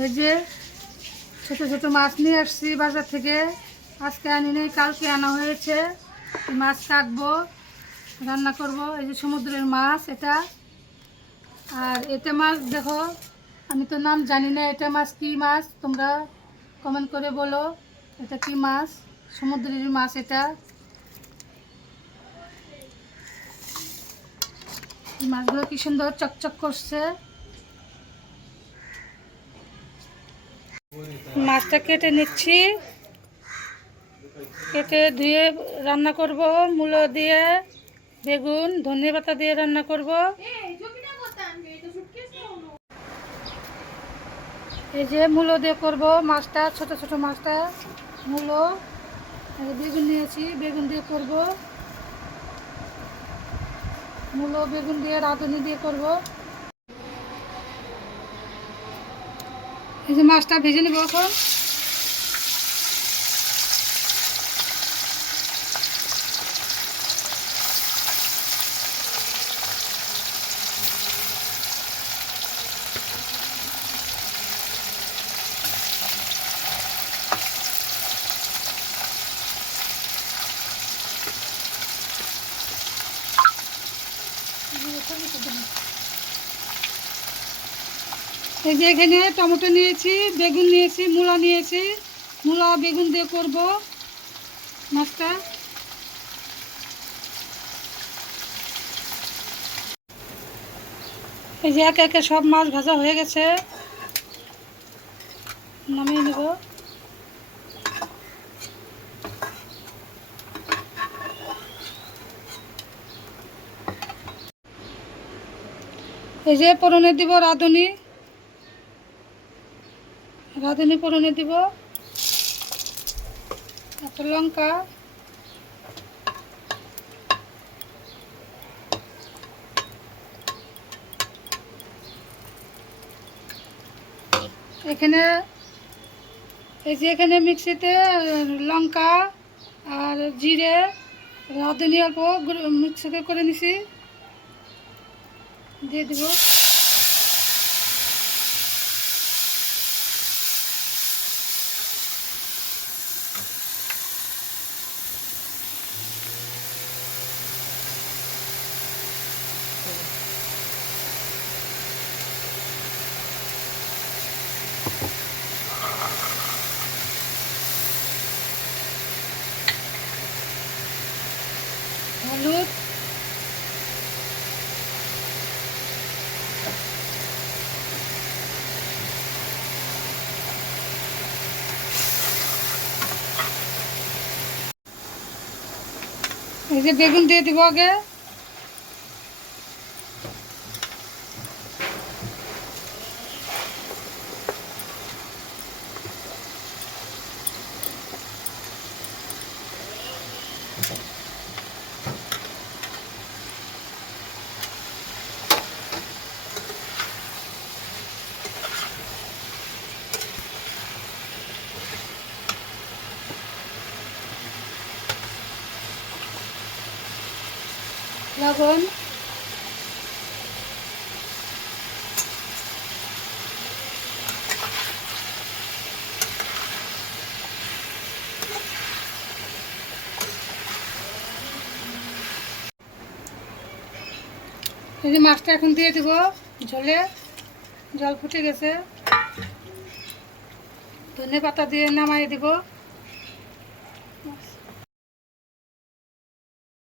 এই যে ছোট ছোট মাছ নিয়ে আসছি বাজার থেকে। আজকে আনি নেই, কালকে আনা হয়েছে। মাছ কাটবো, রান্না করব। এই যে সমুদ্রের মাছ এটা। আর এটা মাছ দেখো, আমি তো নাম জানি না। এটা মাছ কি মাছ তোমরা কমেন্ট করে বলো, এটা কি মাছ? সমুদ্রের মাছ এটা। এই মাছগুলো কি সুন্দর চকচক করছে। মাছটা কেটে নিচ্ছি, কেটে ধুয়ে রান্না করব। মূলো দিয়ে, বেগুন, ধনেপাতা দিয়ে রান্না করব। এই যে মূলো দিয়ে করব মাছটা, ছোট ছোট মাছটা। মূলো, বেগুন নিয়েছি, বেগুন দিয়ে করব। মূলো বেগুন দিয়ে রাঁধুনি দিয়ে করব। এই যে মাছটা ভেজে নেব এখন। এই যে এখানে টমেটো নিয়েছি, বেগুন নিয়েছি, মূলা নিয়েছি। মূলা বেগুন দিয়ে করব মাছটা। এই যে একে একে সব মাছ ভাজা হয়ে গেছে, নামিয়ে নেব। এই যে ফোড়নে দিব রাঁধুনি, রাঁধুনি ফোড়নে দিব। একটা লঙ্কা, এখানে এই যে এখানে মিক্সিতে লঙ্কা আর জিরে, রাঁধুনি অল্প মিক্সিতে করে নিছি, দিয়ে দিব। হলুদ, এই যে বেগুন দিয়ে দিব আগে। লবণ, এই যে মাছটা এখন দিয়ে দিব ঝোলে। জল ফুটে গেছে, ধনেপাতা দিয়ে নামাই দিব।